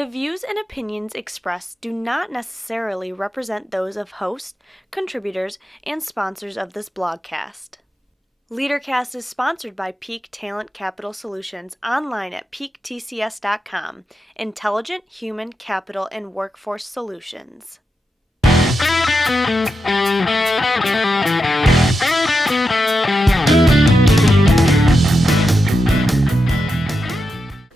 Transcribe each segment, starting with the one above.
The views and opinions expressed do not necessarily represent those of hosts, contributors, and sponsors of this blogcast. Leaderkast is sponsored by Peak Talent Capital Solutions online at peaktcs.com. Intelligent Human Capital and Workforce Solutions.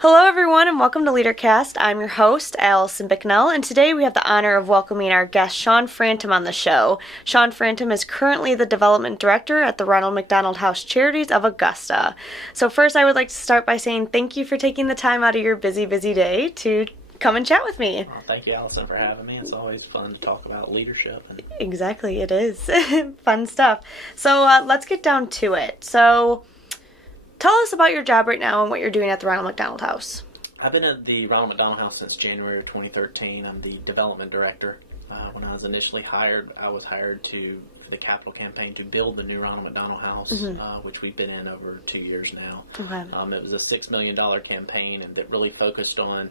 Hello everyone and welcome to Leaderkast. I'm your host, Allison Bicknell, and today we have the honor of welcoming our guest, Sean Frantom, on the show. Sean Frantom is currently the Development Director at the Ronald McDonald House Charities of Augusta. So first I would like to start by saying thank you for taking the time out of your busy day to come and chat with me. Well, thank you, Allison, for having me. It's always fun to talk about leadership. Exactly, it is. Fun stuff. So let's get down to it. So tell us about your job right now and what you're doing at the Ronald McDonald House. I've been at the Ronald McDonald House since January of 2013. I'm the development director. When I was initially hired, I was hired for the capital campaign to build the new Ronald McDonald House, which we've been in over 2 years now. Okay. It was a $6 million campaign and that really focused on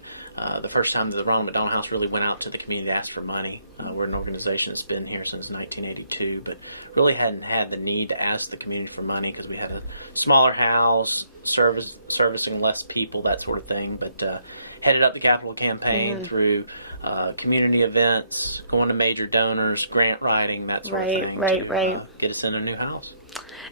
the first time the Ronald McDonald House really went out to the community to ask for money. We're an organization that's been here since 1982, but really hadn't had the need to ask the community for money because we had a smaller house, servicing less people, that sort of thing. But headed up the capital campaign through community events, going to major donors, grant writing, that sort of thing. Right. Get us in a new house.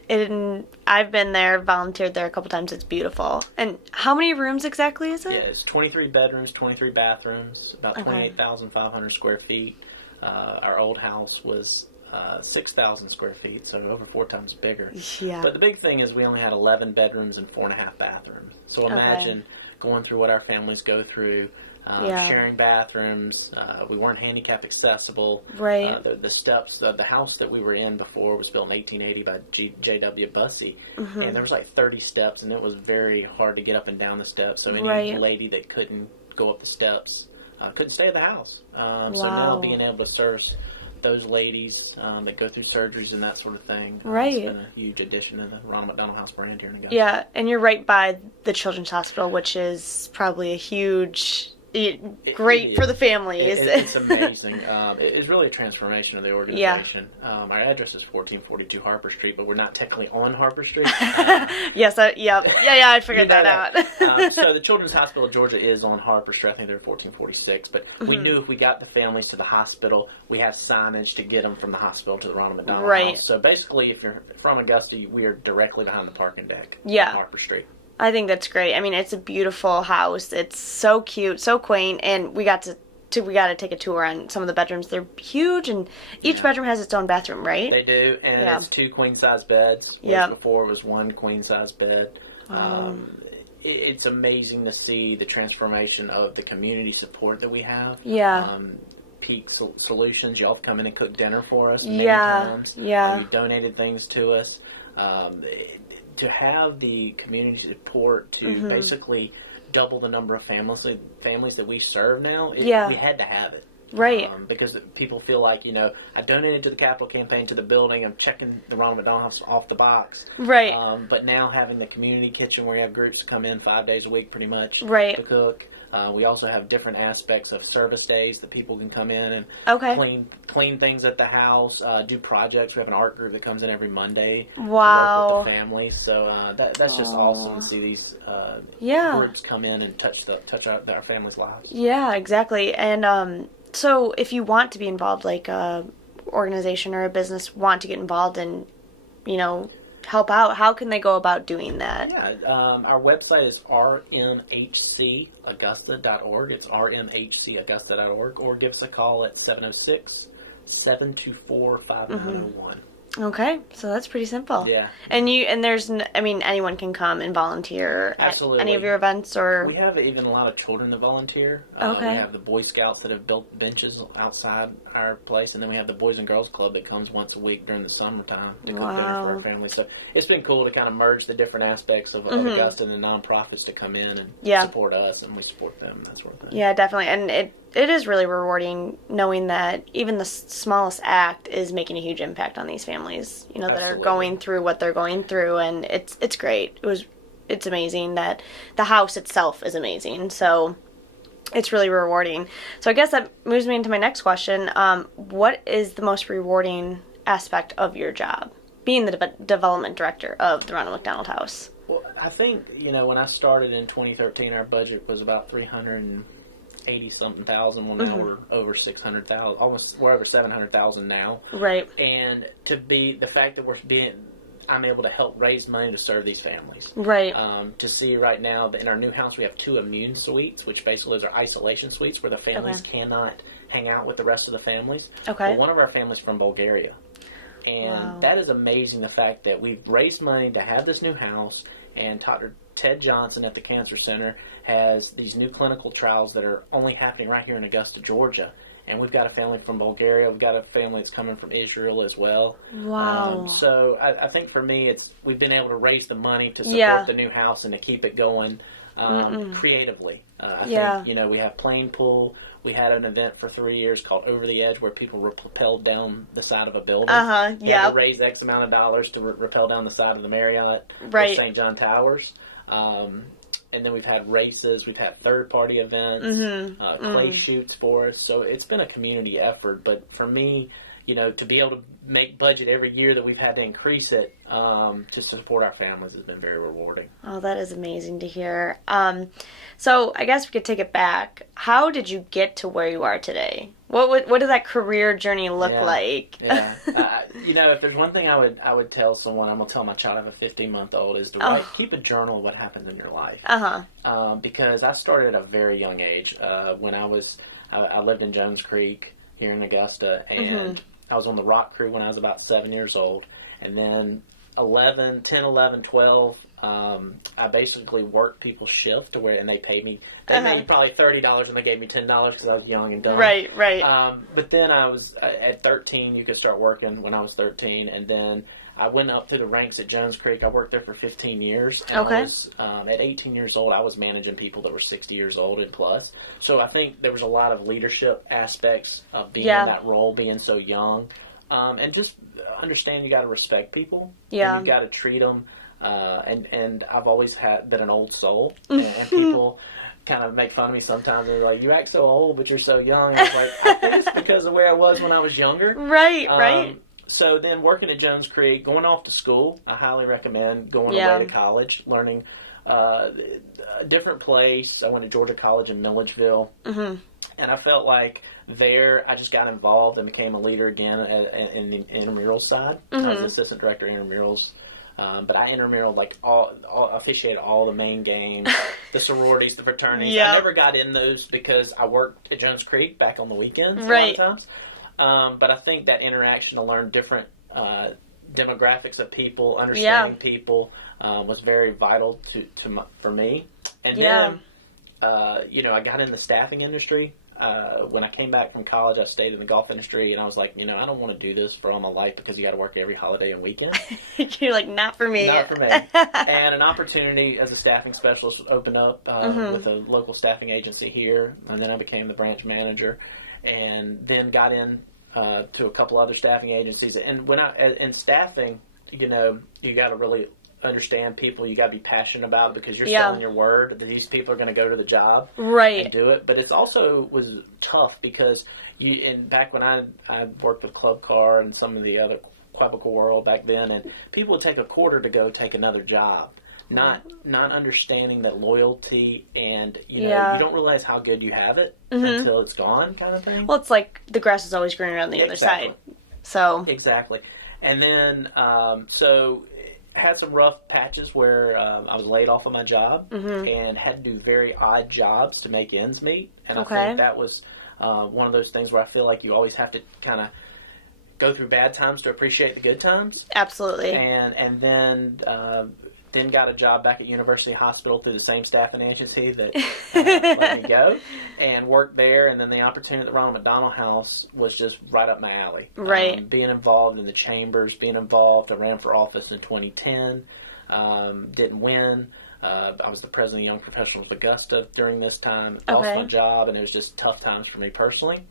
And I've been there, volunteered there a couple times. It's beautiful. And how many rooms exactly is it? Yeah, it's 23 bedrooms, 23 bathrooms, about 28,500 square feet. Our old house was 6,000 square feet, so over 4 times bigger. Yeah. But the big thing is we only had 11 bedrooms and 4.5 bathrooms. So imagine going through what our families go through, sharing bathrooms. We weren't handicap accessible. Right. The steps, the house that we were in before was built in 1880 by J.W. Bussey, and there was like 30 steps, and it was very hard to get up and down the steps. So any lady that couldn't go up the steps couldn't stay at the house. So now being able to service those ladies that go through surgeries and that sort of thing. It's been a huge addition to the Ronald McDonald House brand here in Augusta. Yeah, and you're right by the Children's Hospital, which is probably a huge, great for the families. It's amazing. It's really a transformation of the organization. Our address is 1442 Harper Street, but we're not technically on Harper Street. Yes, I figured that out. So the Children's Hospital of Georgia is on Harper Street. I think they're 1446. But we knew if we got the families to the hospital, we have signage to get them from the hospital to the Ronald McDonald House. So basically, if you're from Augusta, we are directly behind the parking deck on Harper Street. I think that's great. I mean, it's a beautiful house. It's so cute, so quaint, and we got to take a tour on some of the bedrooms. They're huge, and each bedroom has its own bathroom, right? They do, and it's 2 queen-size beds. Before it was 1 queen-size bed. It's amazing to see the transformation of the community support that we have. Peak Solutions, y'all have come in and cooked dinner for us many times. You donated things to us. To have the community support to basically double the number of families that we serve now, we had to have it. Right. Because people feel like, I donated to the capital campaign, to the building, I'm checking the Ronald McDonald House off the box. Right. But now having the community kitchen where you have groups come in 5 days a week pretty much to cook. We also have different aspects of service days that people can come in and clean things at the house, do projects. We have an art group that comes in every Monday to work with the families. So that's just awesome to see these groups come in and touch our families' lives. Yeah, exactly. And so if you want to be involved, like a organization or a business want to get involved and, help out, how can they go about doing that? Our website is rmhcaugusta.org. It's rmhcaugusta.org, or give us a call at 706-724-5901. Okay, so that's pretty simple. Yeah. And anyone can come and volunteer at any of your events, or we have even a lot of children that volunteer. We have the Boy Scouts that have built benches outside our place, and then we have the Boys and Girls Club that comes once a week during the summertime to cook dinner for our families. So it's been cool to kind of merge the different aspects of Augusta and the nonprofits to come in and support us, and we support them, that sort of thing. Yeah, definitely. And it is really rewarding knowing that even the smallest act is making a huge impact on these families, that are going through what they're going through, and it's great. It's amazing that the house itself is amazing. So It's really rewarding. So I guess that moves me into my next question. What is the most rewarding aspect of your job, being the development director of the Ronald McDonald House? Well, I think, when I started in 2013, our budget was about 380-something thousand. Well, now we're over 600,000. We're over 700,000 now. Right. And the fact that I'm able to help raise money to serve these families. Right. To see right now that in our new house we have 2 immune suites, which basically are isolation suites where the families cannot hang out with the rest of the families. Okay. Well, one of our families from Bulgaria. And that is amazing, the fact that we've raised money to have this new house, and Dr. Ted Johnson at the Cancer Center has these new clinical trials that are only happening right here in Augusta, Georgia. And we've got a family from Bulgaria. We've got a family that's coming from Israel as well. Wow. So I think for me, we've been able to raise the money to support the new house and to keep it going creatively. I think, we have plane pool. We had an event for 3 years called Over the Edge, where people rappelled down the side of a building. Yeah. To raise X amount of dollars to rappel down the side of the Marriott or St. John Towers. And then we've had races, we've had third-party events, clay shoots for us. So it's been a community effort. But for me, to be able to make budget every year that we've had to increase it to support our families has been very rewarding. Oh, that is amazing to hear. So I guess we could take it back. How did you get to where you are today? What did that career journey look like? Yeah. If there's one thing I would tell someone, I'm going to tell my child, I have a 15-month-old, is to keep a journal of what happens in your life. Because I started at a very young age. When I lived in Jones Creek here in Augusta, and I was on the rock crew when I was about 7 years old. And then 10, 11, 12, I basically worked people's shift and they paid me. They made probably $30 and they gave me $10 because I was young and dumb. Right. But then I was at 13. You could start working when I was 13, and then I went up through the ranks at Jones Creek. I worked there for 15 years. And I was, at 18 years old, I was managing people that were 60 years old and plus. So I think there was a lot of leadership aspects of being in that role, being so young. And just understand you got to respect people. Yeah. And you got to treat them. And I've always been an old soul. And people kind of make fun of me sometimes. They're like, you act so old, but you're so young. And I was like, I think it's because of the way I was when I was younger. Right. So then working at Jones Creek, going off to school, I highly recommend going away to college, learning a different place. I went to Georgia College in Milledgeville. And I felt like there I just got involved and became a leader again in the intramural side. I was the assistant director of intramurals. But I intramuraled officiated all the main games, the sororities, the fraternities. I never got in those because I worked at Jones Creek back on the weekends a lot of times. But I think that interaction to learn different demographics of people, understanding people, was very vital for me. And then, I got in the staffing industry. When I came back from college, I stayed in the golf industry, and I was like, I don't want to do this for all my life because you got to work every holiday and weekend. You're like, not for me. Not for me. And an opportunity as a staffing specialist opened up with a local staffing agency here, and then I became the branch manager, and then got in to a couple other staffing agencies. And when in staffing, you got to really understand people. You got to be passionate about it because you're selling your word that these people are going to go to the job and do it. But it's also was tough because back when I worked with Club Car and some of the other Quabical World back then, and people would take a quarter to go take another job, not understanding that loyalty and you don't realize how good you have it until it's gone, kind of thing. Well, it's like the grass is always greener on the other side. So exactly. And then so had some rough patches where I was laid off of my job and had to do very odd jobs to make ends meet. And I think that was one of those things where I feel like you always have to kind of go through bad times to appreciate the good times. Absolutely. And then got a job back at University Hospital through the same staffing agency that let me go, and worked there. And then the opportunity at the Ronald McDonald House was just right up my alley. Right. Being involved in the chambers, I ran for office in 2010, didn't win. I was the president of Young Professionals of Augusta during this time. Lost my job, and it was just tough times for me personally.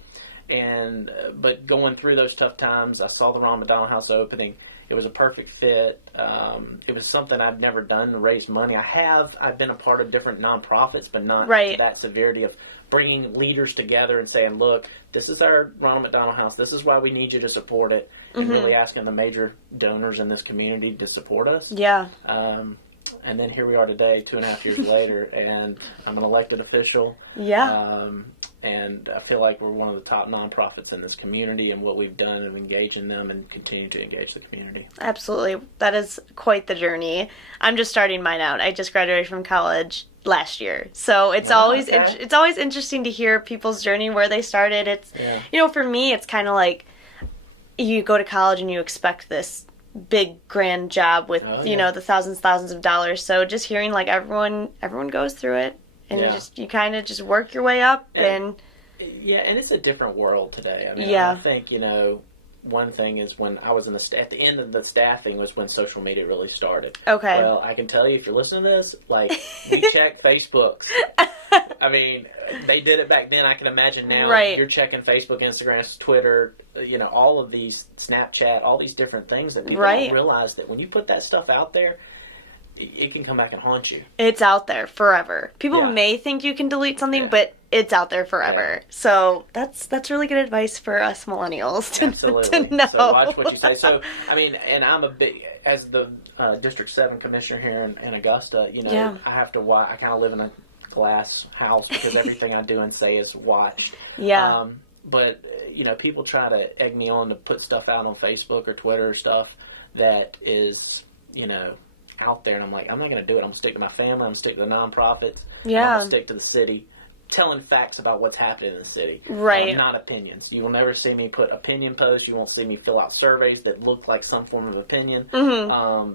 But going through those tough times, I saw the Ronald McDonald House opening. It was a perfect fit. It was something I've never done to raise money. I've been a part of different nonprofits, but not to that severity of bringing leaders together and saying, look, this is our Ronald McDonald House. This is why we need you to support it. And really asking the major donors in this community to support us. Yeah. And then here we are today, 2.5 years later, and I'm an elected official. Yeah. And I feel like we're one of the top nonprofits in this community, and what we've done and engage in them and continue to engage the community. Absolutely. That is quite the journey. I'm just starting mine out. I just graduated from college last year. So it's always interesting to hear people's journey, where they started. It's, for me, it's kind of like you go to college and you expect this big grand job with, the thousands of dollars. So just hearing like everyone goes through it. And you kind of just work your way up, and and it's a different world today. I mean, I think one thing is when I was at the end of the staffing was when social media really started. Okay. Well, I can tell you, if you're listening to this, like, we check Facebooks. I mean, they did it back then. I can imagine now you're checking Facebook, Instagram, Twitter, all of these, Snapchat, all these different things that people don't realize that when you put that stuff out there, it can come back and haunt you. It's out there forever. People may think you can delete something, but it's out there forever. Yeah. So that's really good advice for us millennials to know. So watch what you say. So, I mean, and I'm as the District 7 commissioner here in Augusta, I have to watch. I kind of live in a glass house because everything I do and say is watched. Yeah. But, people try to egg me on to put stuff out on Facebook or Twitter or stuff that is, out there, and I'm like, I'm not going to do it. I'm going to stick to my family. I'm going to stick to the nonprofits. Yeah. I'm going to stick to the city, telling facts about what's happening in the city. Right. Not opinions. You will never see me put opinion posts. You won't see me fill out surveys that look like some form of opinion,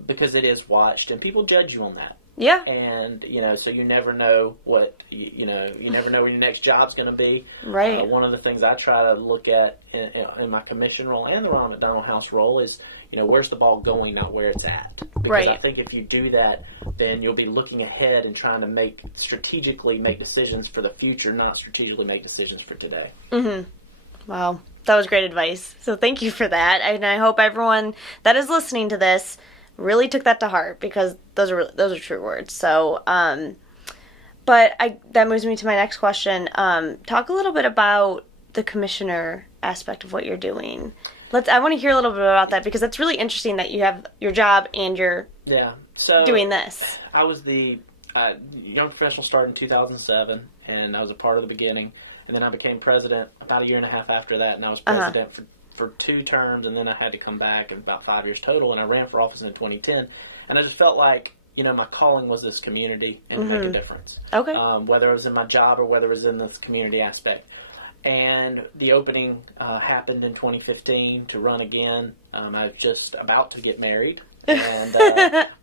because it is watched, and people judge you on that. Yeah. And, so you never know what, you never know where your next job's going to be. Right. One of the things I try to look at in my commission role and the Ronald McDonald House role is, where's the ball going, not where it's at. Because I think if you do that, then you'll be looking ahead and trying to strategically make decisions for the future, not strategically make decisions for today. Mm-hmm. Wow. That was great advice. So thank you for that. And I hope everyone that is listening to this really took that to heart, because those are true words. So, but that moves me to my next question. Talk a little bit about the commissioner aspect of what you're doing. I want to hear a little bit about that, because that's really interesting that you have your job and you're doing this. I was the young professional, started in 2007, and I was a part of the beginning, and then I became president about 1.5 years after that, and I was president for 2 terms, and then I had to come back, and about 5 years total, and I ran for office in 2010, and I just felt like, my calling was this community and to make a difference. Okay. Whether it was in my job or whether it was in this community aspect. And the opening happened in 2015 to run again. I was just about to get married, and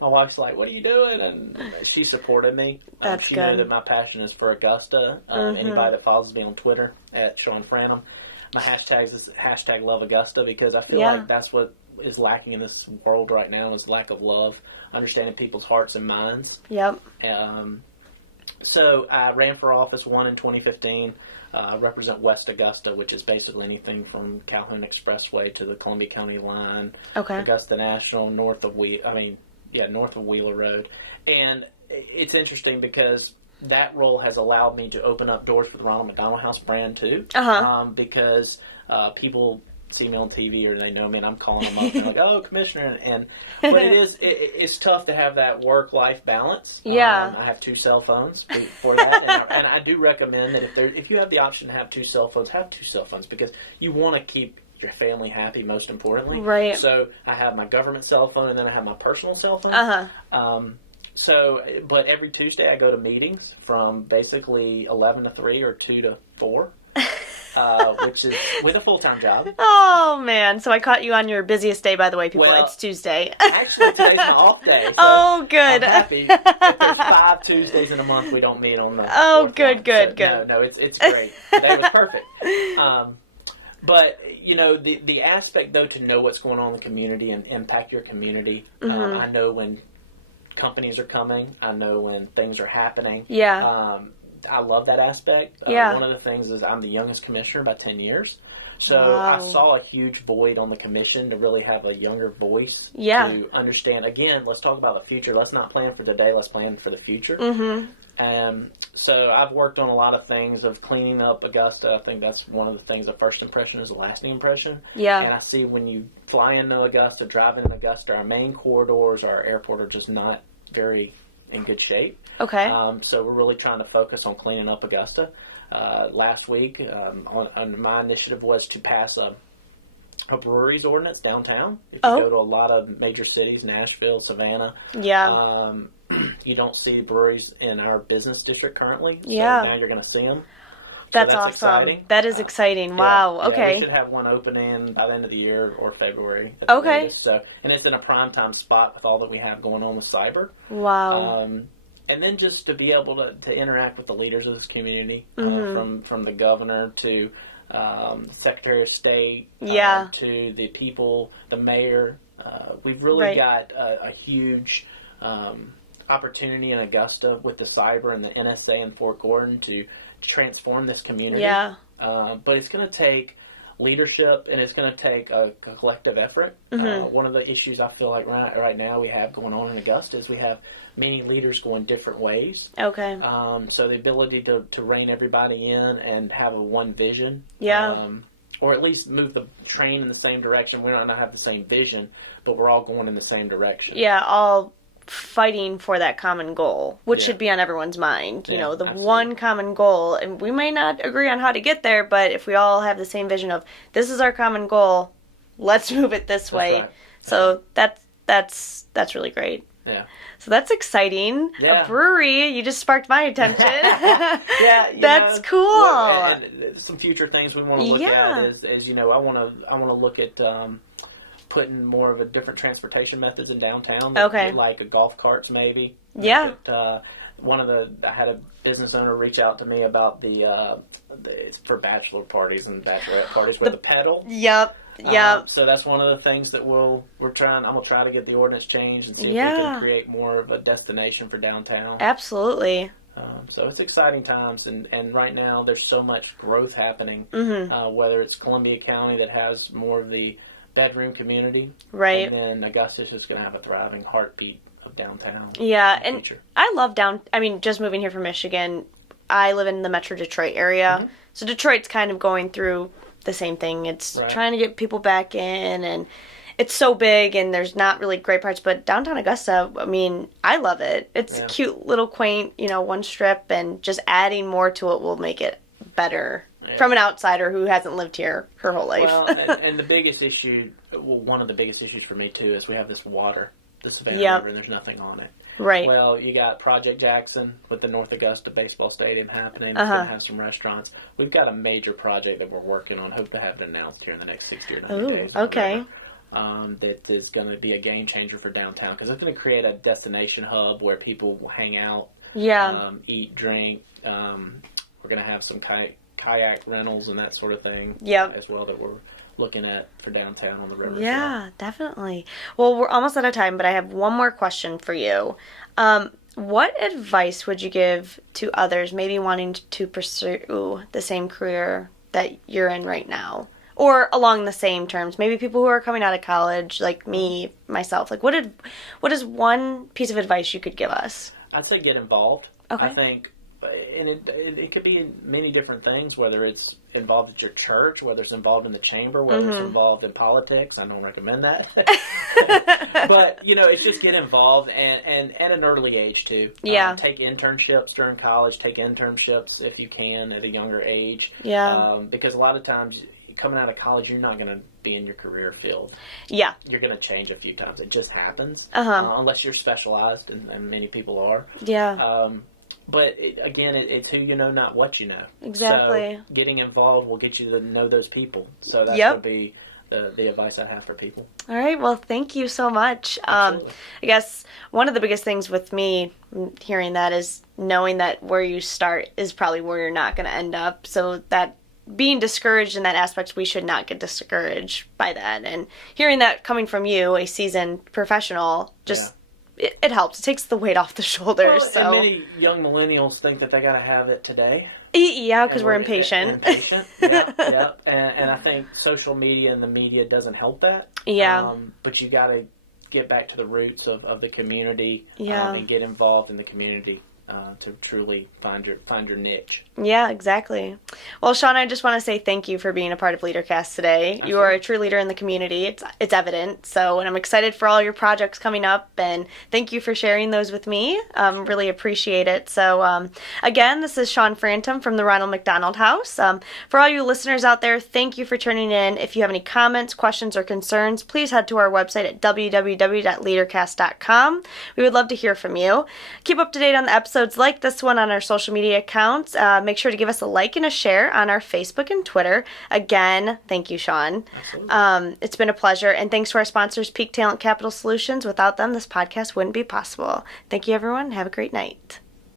my wife's like, "What are you doing?" And she supported me. She knew that my passion is for Augusta. Anybody that follows me on Twitter at Sean Frantom, my hashtag is #LoveAugusta, because I feel like that's what is lacking in this world right now, is lack of love, understanding people's hearts and minds. Yep. So I ran for office, won in 2015. Represent West Augusta, which is basically anything from Calhoun Expressway to the Columbia County line, Augusta National, north of Wheeler Road. And it's interesting because that role has allowed me to open up doors for the Ronald McDonald House brand too, because people see me on TV or they know me and I'm calling them up and they're like, "Oh, Commissioner," but it's tough to have that work-life balance. Yeah. I have 2 cell phones for that, and I do recommend that if you have the option to have 2 cell phones, have 2 cell phones, because you want to keep your family happy, most importantly. Right. So I have my government cell phone and then I have my personal cell phone. But every Tuesday I go to meetings from basically 11 to 3 or 2 to 4. Which is with a full-time job. Oh, man. So I caught you on your busiest day, by the way, people. It's Tuesday. Actually, today's my off day. So oh, good. I'm happy. If there's 5 Tuesdays in a month, we don't meet on the good. No, it's great. Today was perfect. But, the aspect, though, to know what's going on in the community and impact your community. I know when companies are coming. I know when things are happening. Yeah. I love that aspect. One of the things is I'm the youngest commissioner by 10 years. So I saw a huge void on the commission to really have a younger voice to understand. Again, let's talk about the future. Let's not plan for today. Let's plan for the future. So I've worked on a lot of things of cleaning up Augusta. I think that's one of the things, the first impression is the lasting impression. Yeah. And I see when you fly into Augusta, drive in Augusta, our main corridors, our airport are just not very in good shape. Okay. So we're really trying to focus on cleaning up Augusta. Last week, on my initiative was to pass a breweries ordinance downtown. If you go to a lot of major cities, Nashville, Savannah, you don't see breweries in our business district currently. So now you're going to see them. That's awesome. Exciting. That is exciting. Wow. Okay. We should have one opening by the end of the year or February. Okay. So, and it's in a prime time spot with all that we have going on with cyber. Wow. And then just to be able to interact with the leaders of this community, from the governor to Secretary of State, to the people, the mayor. We've really got a huge opportunity in Augusta with the cyber and the NSA in Fort Gordon to transform this community. Yeah. But it's going to take leadership, and it's going to take a collective effort. One of the issues I feel like right now we have going on in Augusta is we have many leaders going different ways. Okay. So the ability to rein everybody in and have a one vision. Yeah. Or at least move the train in the same direction. We don't have the same vision, but we're all going in the same direction. Yeah, all fighting for that common goal, which should be on everyone's mind. You know, the one common goal. And we may not agree on how to get there, but if we all have the same vision of, this is our common goal, let's move it this way. Right. So that's really great. Yeah. So that's exciting. Yeah. A brewery, you just sparked my attention. That's cool. And some future things we want to look at is I want to look at putting more of a different transportation methods in downtown. Like a golf carts maybe. Yeah. I had a business owner reach out to me about the for bachelor parties and bachelorette parties with the pedal. Yep. So that's one of the things that I'm gonna try to get the ordinance changed and see if we can create more of a destination for downtown. Absolutely. So it's exciting times, and right now there's so much growth happening. Whether it's Columbia County that has more of the bedroom community, right, and then Augusta's just going to have a thriving heartbeat of downtown. Yeah, and I love just moving here from Michigan, I live in the Metro Detroit area, so Detroit's kind of going through the same thing. It's trying to get people back in, and it's so big, and there's not really great parts, but downtown Augusta, I love it. It's a cute little quaint, one strip, and just adding more to it will make it better. Yeah. From an outsider who hasn't lived here her whole life. Well, and the biggest issue, one of the biggest issues for me too, is we have this water, the Savannah River, and there's nothing on it. Right. Well, you got Project Jackson with the North Augusta Baseball Stadium happening. It's going to have some restaurants. We've got a major project that we're working on. Hope to have it announced here in the next 60 or 90 days. Okay. That is going to be a game changer for downtown because it's going to create a destination hub where people will hang out, eat, drink. We're going to have some kayak rentals and that sort of thing as well that we're looking at for downtown on the river. Yeah, definitely. Well, we're almost out of time, but I have one more question for you. What advice would you give to others maybe wanting to pursue the same career that you're in right now? Or along the same terms, maybe people who are coming out of college, like me, myself. Like, what is one piece of advice you could give us? I'd say get involved. Okay. I think, and it could be many different things, whether it's involved at your church, whether it's involved in the chamber, whether it's involved in politics. I don't recommend that. But, it's just get involved and at an early age, too. Yeah. Take internships during college. Take internships, if you can, at a younger age. Yeah. Because a lot of times, coming out of college, you're not going to be in your career field. Yeah. You're going to change a few times. It just happens. Unless you're specialized, and many people are. Yeah. But it's who you know, not what you know. Exactly. So getting involved will get you to know those people. So that's going to be the advice I have for people. All right. Well, thank you so much. I guess one of the biggest things with me hearing that is knowing that where you start is probably where you're not going to end up. So that being discouraged in that aspect, we should not get discouraged by that. And hearing that coming from you, a seasoned professional, just... It helps. It takes the weight off the shoulders. Well, and many young millennials think that they got to have it today. Yeah, because we're impatient. Yeah. And I think social media and the media doesn't help that. Yeah. But you got to get back to the roots of the community and get involved in the community. to truly find your niche. Yeah, exactly. Well, Sean, I just want to say thank you for being a part of Leaderkast today. Absolutely. You are a true leader in the community. It's evident. So, and I'm excited for all your projects coming up, and thank you for sharing those with me. Really appreciate it. So, again, this is Sean Frantom from the Ronald McDonald House. For all you listeners out there, thank you for tuning in. If you have any comments, questions, or concerns, please head to our website at www.leaderkast.com. We would love to hear from you. Keep up to date on the episodes like this one on our social media accounts. Make sure to give us a like and a share on our Facebook and Twitter. Again, thank you, Sean. Absolutely. It's been a pleasure. And thanks to our sponsors, Peak Talent Capital Solutions. Without them, this podcast wouldn't be possible. Thank you, everyone. Have a great night.